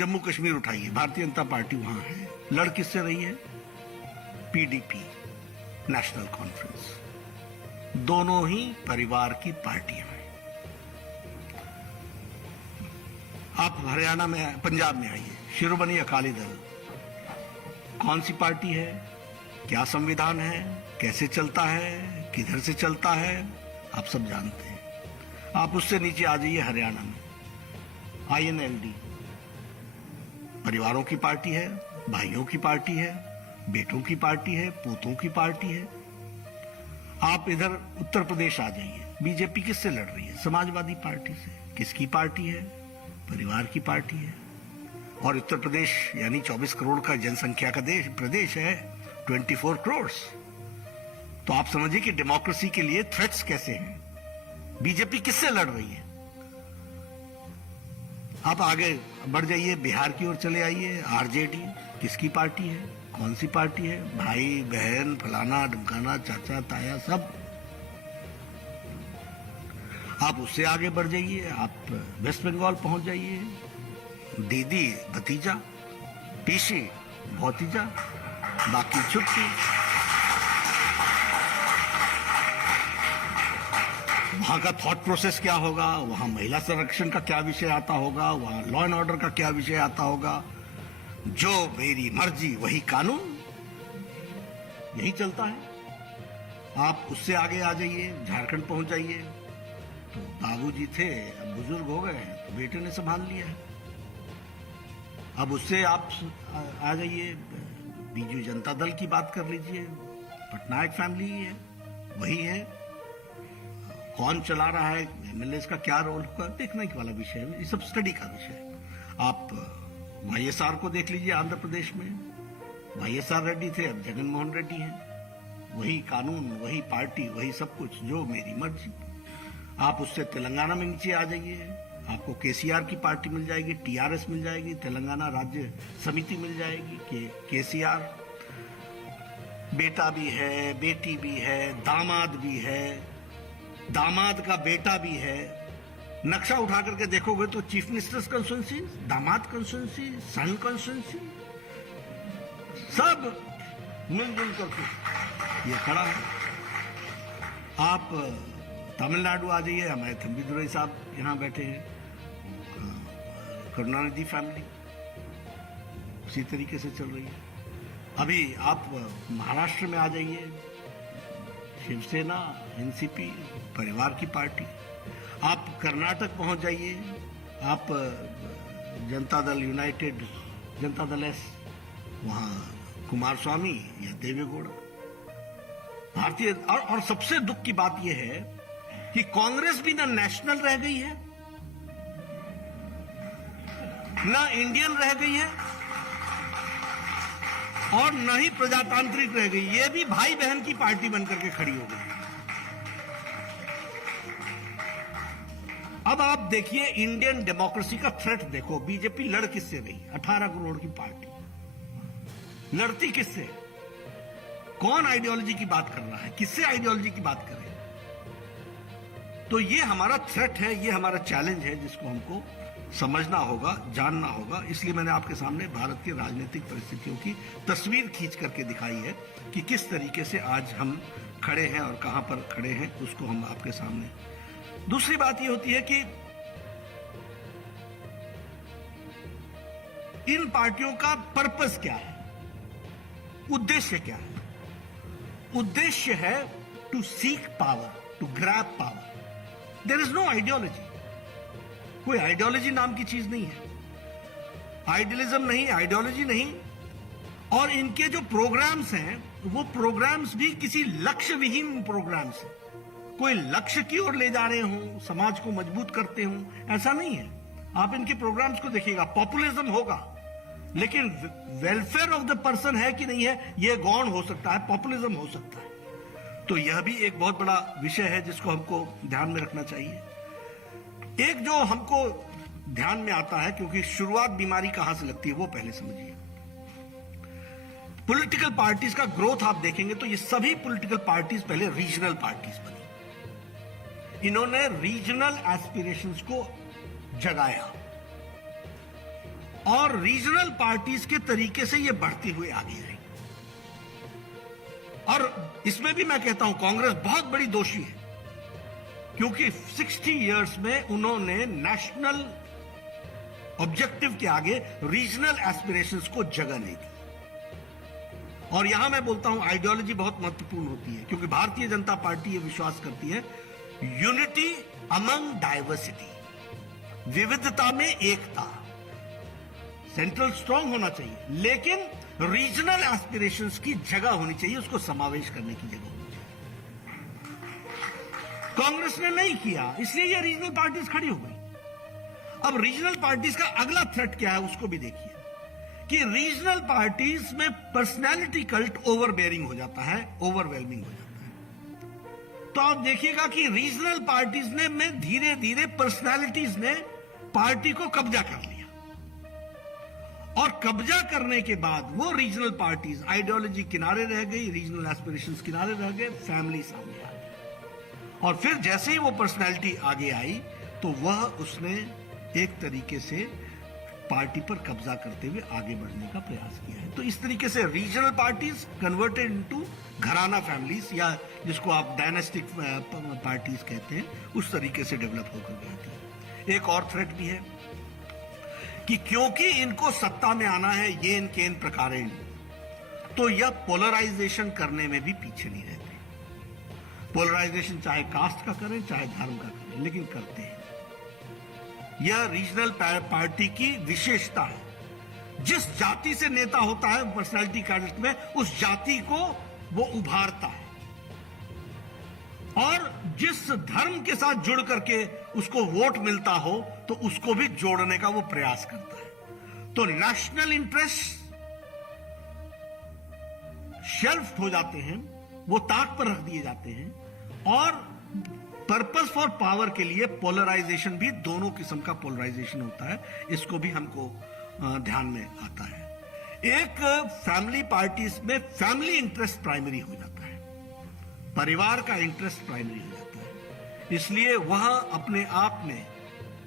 जम्मू कश्मीर उठाइए, भारतीय जनता पार्टी वहां है, लड़ किससे रही है? PDP, national conference. दोनों ही परिवार की पार्टियां हैं। आप हरियाणा में, पंजाब में आइए, शिरोमणि अकाली दल कौन सी पार्टी है, क्या संविधान है, कैसे चलता है, किधर से चलता है, आप सब जानते हैं। आप उससे नीचे आ जाइए हरियाणा में, आईएनएलडी परिवारों की पार्टी है, भाइयों की पार्टी है, बेटों की पार्टी है, पोतों की पार्टी है। आप इधर उत्तर प्रदेश आ जाइए, बीजेपी किससे लड़ रही है? समाजवादी पार्टी से। किसकी पार्टी है? परिवार की पार्टी है। और उत्तर प्रदेश यानी 24 करोड़ का जनसंख्या का प्रदेश है, 24 करोड़। तो आप समझिए कि डेमोक्रेसी के लिए थ्रेट्स कैसे हैं। बीजेपी किससे लड़ रही है? आप आगे बढ़ जाइए, बिहार की ओर चले आइए, आरजेडी किसकी पार्टी है, कौन सी पार्टी है? भाई बहन फलाना ढमकाना, चाचा ताया सब। आप उससे आगे बढ़ जाइए, आप वेस्ट बंगाल पहुंच जाइए, दीदी भतीजा, पीसी भतीजा, बाकी छुट्टी। वहां का थॉट प्रोसेस क्या होगा, वहां महिला संरक्षण का क्या विषय आता होगा, वहां लॉ एंड ऑर्डर का क्या विषय आता होगा। जो मेरी मर्जी वही कानून, यही चलता है। आप उससे आगे आ जाइए, झारखंड पहुंच जाइए, तो बाबूजी थे, अब बुजुर्ग हो गए हैं, तो बेटे ने संभाल लिया है। अब उससे आप आ जाइए, बीजू जनता दल की बात कर लीजिए, पटनायक फैमिली ही है, वही है। कौन चला रहा है, एमएलए का क्या रोल होगा, देखने वाला विषय है, ये सब स्टडी का विषय है। आप वाईएसआर को देख लीजिए, आंध्र प्रदेश में वाईएसआर रेड्डी थे, अब जगनमोहन रेड्डी हैं। वही कानून, वही पार्टी, वही सब कुछ, जो मेरी मर्जी। आप उससे तेलंगाना में नीचे आ जाइए, आपको केसीआर की पार्टी मिल जाएगी, टीआरएस मिल जाएगी, तेलंगाना राज्य समिति मिल जाएगी। केसीआर बेटा भी है, बेटी भी है, दामाद भी है, दामाद का बेटा भी है। नक्शा उठा करके देखोगे तो चीफ मिनिस्टर्स कंस्टिट्यूंसी, दामाद कंस्टिट्यूंसी, सन कंस्टिट्यूंसी, सब मिलजुल करके ये खड़ा है। आप तमिलनाडु आ जाइए, हमारे थम्बीदुरई साहब यहाँ बैठे हैं, करुणानिधि फैमिली उसी तरीके से चल रही है। अभी आप महाराष्ट्र में आ जाइए, शिवसेना, एनसीपी परिवार की पार्टी। आप कर्नाटक पहुंच जाइए, आप जनता दल यूनाइटेड, जनता दल एस, वहां कुमार स्वामी या देवेगौड़ा भारतीय। और सबसे दुख की बात यह है कि कांग्रेस भी ना नेशनल रह गई है, ना इंडियन रह गई है, और न ही प्रजातांत्रिक रह गई। ये भी भाई बहन की पार्टी बनकर के खड़ी हो गई। अब आप देखिए इंडियन डेमोक्रेसी का थ्रेट देखो, बीजेपी लड़ किससे रही? 18 करोड़ की पार्टी लड़ती किससे? कौन आइडियोलॉजी की बात कर रहा है, किससे आइडियोलॉजी की बात कर रहे हैं? तो ये हमारा थ्रेट है, ये हमारा चैलेंज है, जिसको हमको समझना होगा, जानना होगा। इसलिए मैंने आपके सामने भारत की राजनीतिक परिस्थितियों की तस्वीर खींच करके दिखाई है कि किस तरीके से आज हम खड़े हैं और कहां पर खड़े हैं, उसको हम आपके सामने। दूसरी बात यह होती है कि इन पार्टियों का पर्पस क्या है, उद्देश्य क्या है? उद्देश्य है to seek power, to grab power. There is no ideology. कोई आइडियोलॉजी नाम की चीज नहीं है, आइडियलिज्म नहीं, आइडियोलॉजी नहीं। और इनके जो प्रोग्राम्स हैं, वो प्रोग्राम्स भी किसी लक्ष्य विहीन प्रोग्राम्स हैं। कोई लक्ष्य की ओर ले जा रहे हों, समाज को मजबूत करते हों, ऐसा नहीं है। आप इनके प्रोग्राम्स को देखिएगा, पॉपुलिज्म होगा, लेकिन वेलफेयर ऑफ द पर्सन है कि नहीं है, यह गौण हो सकता है, पॉपुलिज्म हो सकता है। तो यह भी एक बहुत बड़ा विषय है जिसको हमको ध्यान में रखना चाहिए। एक जो हमको ध्यान में आता है, क्योंकि शुरुआत बीमारी कहां से लगती है वो पहले समझिए। पॉलिटिकल पार्टीज का ग्रोथ आप देखेंगे तो ये सभी पॉलिटिकल पार्टीज पहले रीजनल पार्टीज बनी। इन्होंने रीजनल एस्पिरेशंस को जगाया और रीजनल पार्टीज के तरीके से ये बढ़ती हुई आगे आई। और इसमें भी मैं कहता हूं कांग्रेस बहुत बड़ी दोषी है, क्योंकि 60 इयर्स में उन्होंने नेशनल ऑब्जेक्टिव के आगे रीजनल एस्पिरेशंस को जगह नहीं दी। और यहां मैं बोलता हूं आइडियोलॉजी बहुत महत्वपूर्ण होती है, क्योंकि भारतीय जनता पार्टी ये विश्वास करती है यूनिटी अमंग डाइवर्सिटी, विविधता में एकता। सेंट्रल स्ट्रांग होना चाहिए, लेकिन रीजनल एस्पिरेशंस की जगह होनी चाहिए, उसको समावेश करने की जगह होनी चाहिए। कांग्रेस ने नहीं किया, इसलिए ये रीजनल पार्टीज खड़ी हो गई। अब रीजनल पार्टीज का अगला थ्रेट क्या है उसको भी देखिए, कि रीजनल पार्टीज में पर्सनैलिटी कल्ट ओवरबेयरिंग हो जाता है, ओवरवेलमिंग हो जाता है। तो आप देखिएगा कि रीजनल पार्टीज ने में धीरे धीरे पर्सनैलिटीज ने पार्टी को कब्जा कर लिया, और कब्जा करने के बाद वो रीजनल पार्टीज आइडियोलॉजी किनारे रह गई, रीजनल एस्पिरेशंस किनारे रह गए, फैमिली सामने आ गई। और फिर जैसे ही वो पर्सनैलिटी आगे आई तो वह उसने एक तरीके से पार्टी पर कब्जा करते हुए आगे बढ़ने का प्रयास किया है। तो इस तरीके से रीजनल पार्टीज कन्वर्टेड इनटू घराना फैमिलीज, या जिसको आप डायनेस्टिक पार्टीज कहते हैं, उस तरीके से डेवलप होकर गई थी। एक और थ्रेट भी है कि क्योंकि इनको सत्ता में आना है ये इनके इन प्रकारेण, तो यह पोलराइजेशन करने में भी पीछे नहीं रहते। पोलराइजेशन चाहे कास्ट का करें चाहे धर्म का करें, लेकिन करते हैं। यह रीजनल पार्टी की विशेषता है। जिस जाति से नेता होता है पर्सनालिटी कैडेट में, उस जाति को वो उभारता है, और जिस धर्म के साथ जुड़ करके उसको वोट मिलता हो तो उसको भी जोड़ने का वो प्रयास करता है। तो नेशनल इंटरेस्ट शेल्फ हो जाते हैं, वो ताक पर रख दिए जाते हैं, और पर्पस फॉर पावर के लिए पोलराइजेशन भी, दोनों किस्म का पोलराइजेशन होता है, इसको भी हमको ध्यान में आता है। एक फैमिली पार्टीज में फैमिली इंटरेस्ट प्राइमरी हो जाता है, परिवार का इंटरेस्ट प्राइमरी हो जाता है, इसलिए वह अपने आप में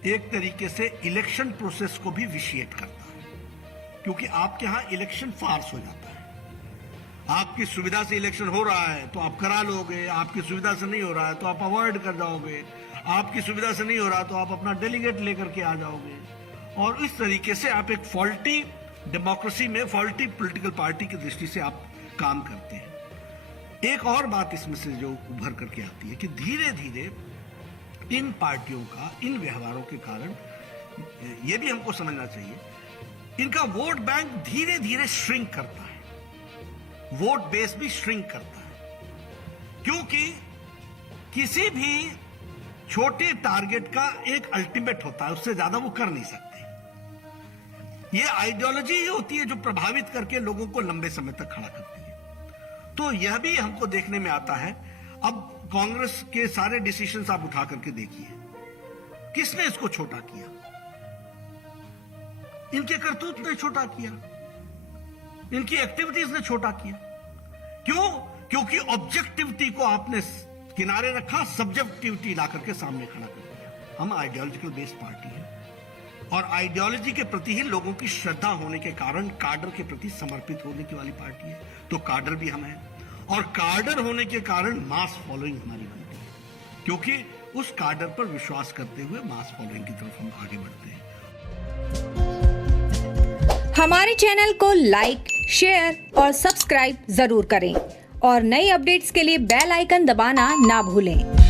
एक तरीके से इलेक्शन प्रोसेस को भी विशिएट करता है, क्योंकि आपके यहां इलेक्शन फार्स हो जाता है। आपकी सुविधा से इलेक्शन हो रहा है तो आप करा लोगे, आपकी सुविधा से नहीं हो रहा है तो आप अवॉइड कर जाओगे, आपकी सुविधा से नहीं हो रहा तो आप अपना डेलीगेट लेकर के आ जाओगे, और इस तरीके से आप एक फॉल्टी डेमोक्रेसी में, फॉल्टी पॉलिटिकल पार्टी की दृष्टि से आप काम करते हैं। एक और बात इसमें से जो उभर करके आती है कि धीरे धीरे इन पार्टियों का, इन व्यवहारों के कारण यह भी हमको समझना चाहिए, इनका वोट बैंक धीरे धीरे श्रिंक करता है, वोट बेस भी श्रिंक करता है, क्योंकि किसी भी छोटे टारगेट का एक अल्टीमेट होता है, उससे ज्यादा वो कर नहीं सकते। ये आइडियोलॉजी ही होती है जो प्रभावित करके लोगों को लंबे समय तक खड़ा करती है। तो यह भी हमको देखने में आता है। अब कांग्रेस के सारे डिसीजंस आप उठा करके देखिए, किसने इसको छोटा किया? इनके करतूत ने छोटा किया, इनकी एक्टिविटीज ने छोटा किया। क्यों? क्योंकि ऑब्जेक्टिविटी को आपने किनारे रखा, सब्जेक्टिविटी ला करके सामने खड़ा कर दिया। हम आइडियोलॉजिकल बेस्ड पार्टी है, और आइडियोलॉजी के प्रति ही लोगों की श्रद्धा होने के कारण काडर के प्रति समर्पित होने की वाली पार्टी है। तो काडर भी हम हैं, और काडर होने के कारण मास फॉलोइंग हमारी बनती है, क्योंकि उस काडर पर विश्वास करते हुए मास फॉलोइंग की तरफ हम आगे बढ़ते हैं। हमारे चैनल को लाइक, शेयर और सब्सक्राइब जरूर करें, और नई अपडेट्स के लिए बेल आइकन दबाना ना भूलें।